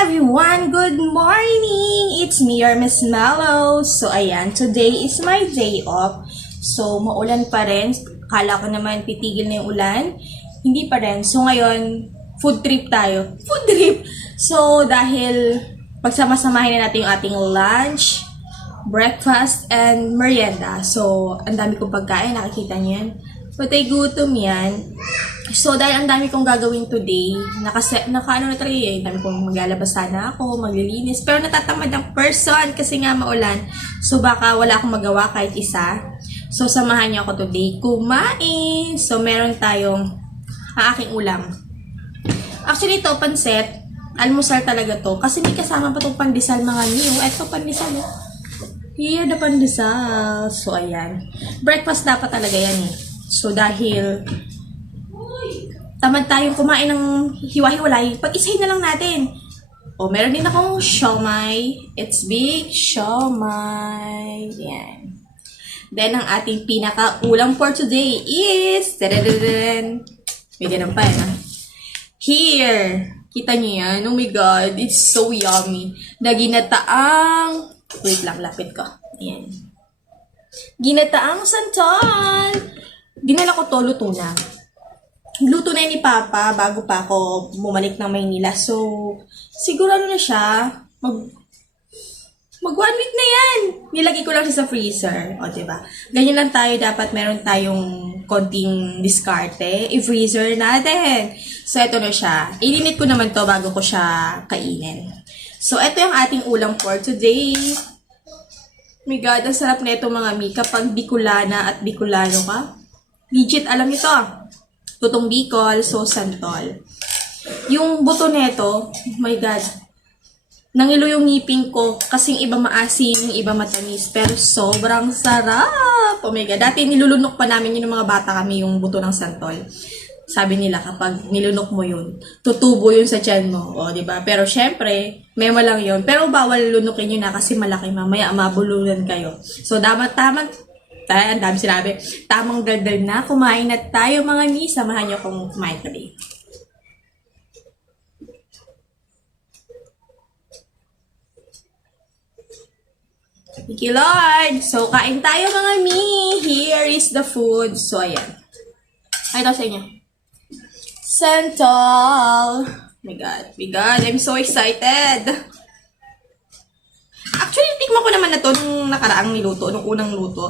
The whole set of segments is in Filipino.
everyone! Good morning! It's me, your Miss Mellow. So, ayan, today is my day off. So, maulan pa rin. Kala ko naman titigil na yung ulan. Hindi pa rin. So, ngayon, food trip tayo. Food trip! So, dahil pagsama-samahin na natin yung ating lunch, breakfast, and merienda. So, ang dami kong pagkain. Nakikita niyo yan. Patay gutom yan. So, dahil ang dami kong gagawin today, naka-ano na talaga eh. Dami kong maglalabas sana ako, maglilinis. Pero natatamad ang person kasi nga maulan. So, baka wala akong magawa kahit isa. So, samahan niyo ako today kumain. So, meron tayong ang aking ulam. Actually, ito, pansit. Almusal talaga to. Kasi may kasama pa itong pandesal mga niyo. Ito, pandesal oh. Here, the pandesal. So, ayan. Breakfast dapat talaga yan eh. So, dahil tamad tayong kumain ng hiwa-hiwalay, pag-isahin na lang natin. O, meron din akong siomay. It's big siomay. Yan. Then, ang ating pinaka-ulam for today is may ganun pa yan, ha? Here. Kita niyo yan? Oh my God. It's so yummy. Na ginataang... Wait lang, lapit ko. Ayan. Ginataang santol. Dinala ko to, luto na. Luto na ni Papa bago pa ako bumalik ng Maynila. So, siguro ano na siya, mag 1 week na yan. Nilagay ko lang siya sa freezer. O, diba? Ganyan lang tayo. Dapat meron tayong konting diskarte. I-freezer natin. So, ito na siya. Ininit ko naman to bago ko siya kainin. So, ito yung ating ulam for today. My God, ang sarap na ito mga mi. Kapag Bicolana at Bicolano ka, legit, alam niyo to. Tutong Bicol, so santol. Yung buto neto, oh my God, nangilo yung ngipin ko kasing iba maasim, yung iba matamis. Pero sobrang sarap. Oh my God, dati nilulunok pa namin yun ng mga bata kami yung buto ng santol. Sabi nila kapag nilunok mo yun, tutubo yun sa tiyan mo. O, diba? Pero syempre, mema lang yun. Pero bawal lunukin yun na kasi malaki mamaya, mabulunan kayo. So, tamang ang dami sinabi. Tamang daldal na. Kumain na tayo mga mi. Samahan niyo akong kumain today. Thank you, Lord. So, kain tayo mga mi. Here is the food. So, ayan. Ay, ito sa inyo. Santol. My God. My God. I'm so excited. Actually, tikman ko naman na to nung nakaraang niluto. Nung unang luto.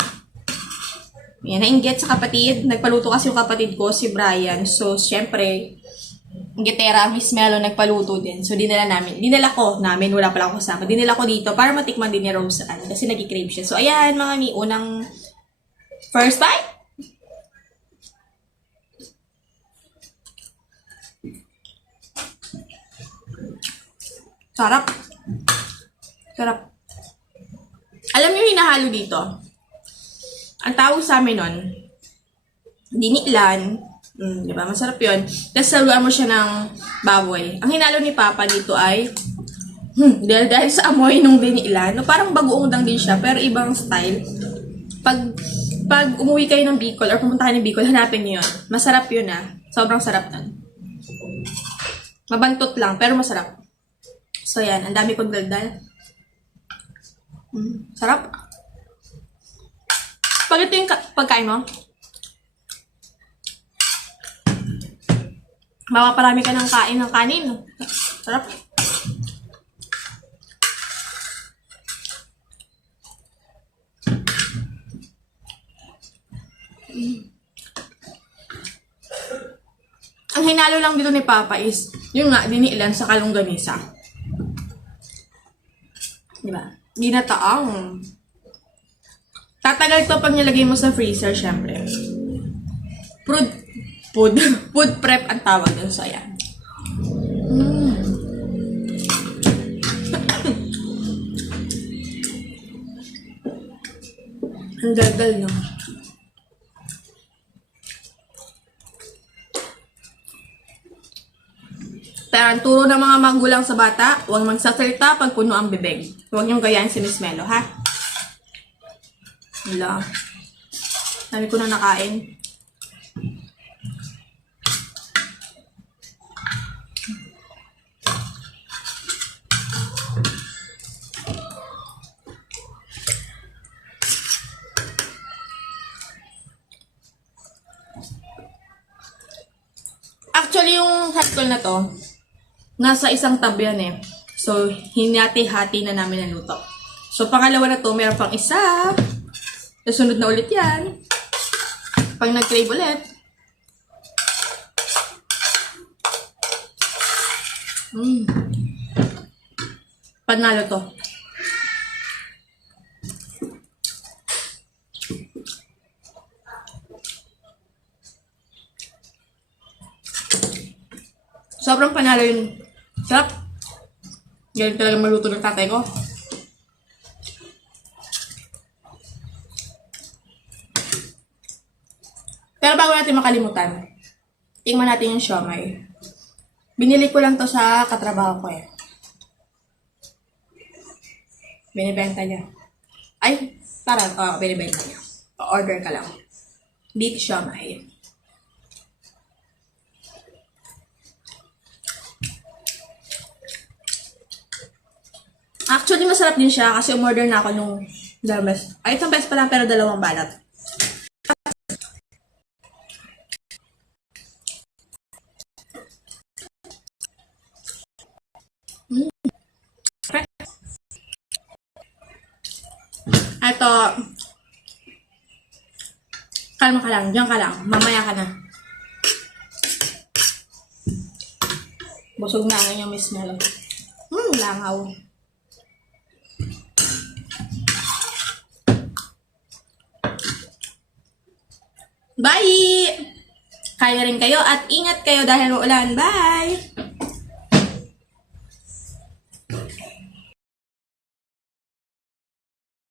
Yan, nainggit sa kapatid. Nagpaluto kasi yung kapatid ko, si Brian. So, syempre, inggitera, Miss Melo, nagpaluto din. So, dinala ko namin, wala pala ako kasama. Dinala ko dito para matikman din ni Rose Ann. Kasi nag-crave siya. So, ayan, mga mi, unang first bite. Sarap. Sarap. Alam niyo yung hinahalo dito? Ang tawag sa amin nun, diniklan. Diba? Masarap yun. Tapos saluan mo siya ng baboy. Ang hinalo ni Papa dito ay, dahil sa amoy nung diniklan, no, parang bagoong lang din siya, pero ibang style. Pag umuwi kayo ng Bicol, or pumunta kayo ng Bicol, hanapin niyo yun. Masarap yun ah. Sobrang sarap nun. Mabantot lang, pero masarap. So yan, ang dami kong daldal. Sarap. Pag ito yung pagkain mo, mapaparami ka ng kain ng kanin. Sarap. Ang hinalo lang dito ni Papa is, yung nga, diniilan sa kalongganisa. Diba? Ginataang. Tatagal to pag nilagay mo sa freezer, syempre. Food prep ang tawag dun. So, ayan. Ang gagal, no? Pero ang turo ng mga magulang sa bata, huwag magsasalita pag puno ang bibig. Huwag niyong gayaan si Miss Melo, ha? Wala. Dami ko na nakain. Actually, yung hot coal na to, nasa isang tab yan eh. So, hinati-hati na namin ang luto. So, pangalawa na to, meron pang isa. Susunod na ulit yan. Pag nag-crave ulit. Panalo to. Sobrang panalo yun. Sarap. Galing talaga maluto ng tatay ko. Pero bago natin makalimutan, tingnan natin yung siomay. Binili ko lang to sa katrabaho ko eh. Binibenta niya. Ay, parang, binibenta niya. Order ka lang. Beef siomay. Actually, masarap din siya kasi umorder na ako nung dalawang beses. Ay, isang beses pa lang pero dalawang balat. Ito, kalma ka lang, diyan ka lang, mamaya ka na. Busog na ang inyong miss Melo. Langaw. Bye! Kaya rin kayo at ingat kayo dahil uulan. Bye!